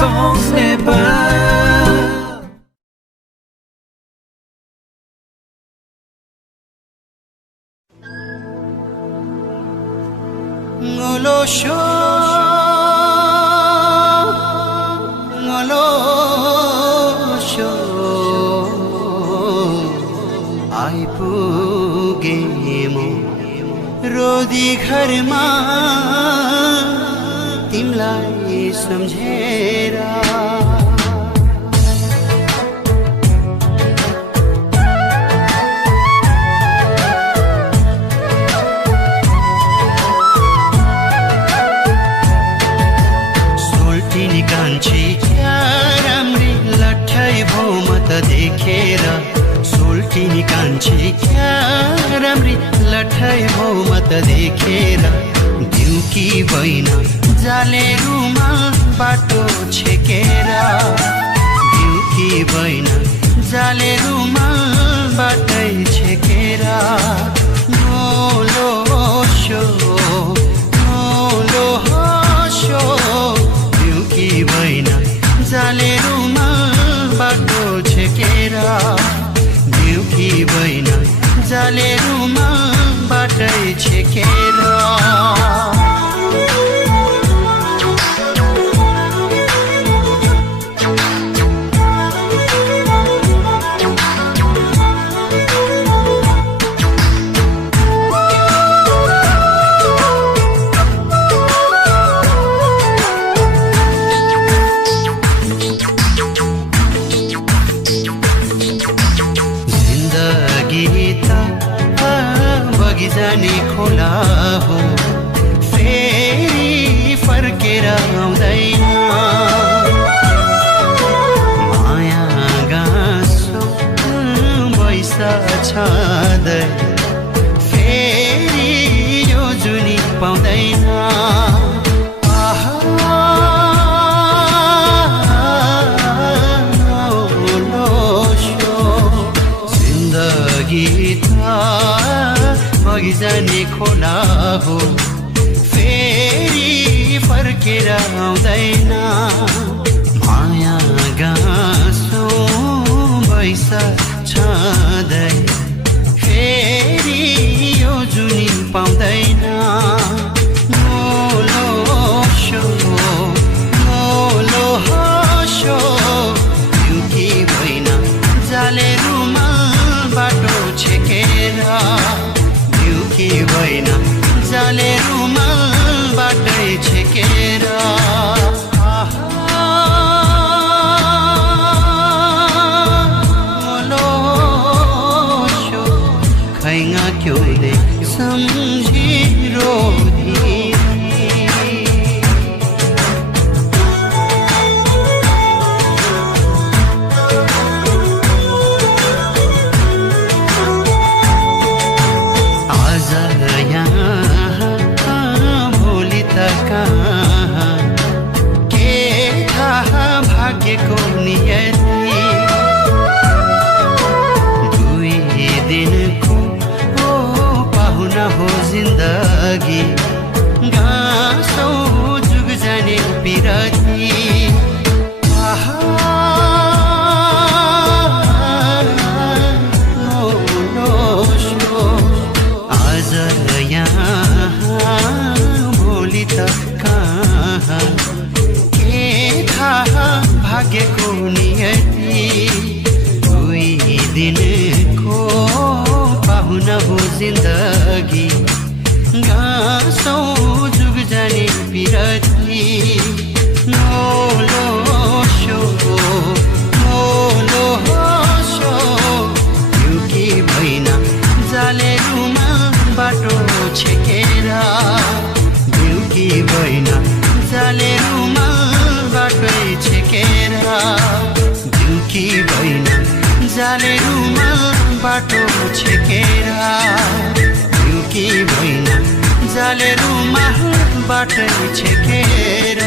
Songs Nepal. Ngolosho ngolosho आइपुगे म रोदी घरमा तिमलाई सम्झेर सोल्टिनी कान्छी क्या राम्री लट्ठाइ भो म त देखेर सोल्टिनी कान्छी क्या राम्री लट्ठाइ भो म त देखेर दिउकी बैना जाले रुमाल बाटो छेकेर दिउकी बैना जाले रुमाल बाटै छेकेर नोलोसो नोलोसो दिउकी बैना जाले रुमाल बाटो छेकेर दिउकी बैना जाले रुमाल बाटै छेकेर जाने खोला हो फेरि फर्केर आउँदैन माया गाँसो बैसा छादै फेरि यो जुनी पाउँदैन जिन्दगी जाने खोला हो फेरि फर्केर आउँदैन माया गाँसो बैसा छादै फेरि यो जुनी पाउँदैन नोलोसो नोलोसो दिउकी बैना जाले रुमाल बाटो छेकेर दिउकी बैना जाले रुमाल बाटै छेकेर मोलोसो खैङा क्योले सम्झिरो भाग्यको नियति दुई दिनको पाहुना हो जिन्दगी गाँसो जुग जाने पिरती आज यहाँ भोलि त कहाँ भाग्यको नियति दुई दिनको पाहुना हो जिन्दगी गाँसो जुग जाने पिरती नोलोसो नोलोसो दिउकी बैना जाले रुमाल बाटो छेकेर दिउकी बैना जाले रुमाल बाटै छेकेर दिउकी बैना जाले रुमाल बाटो छेकेर दिउकी बैना जाले रुमाल बाटै छेकेर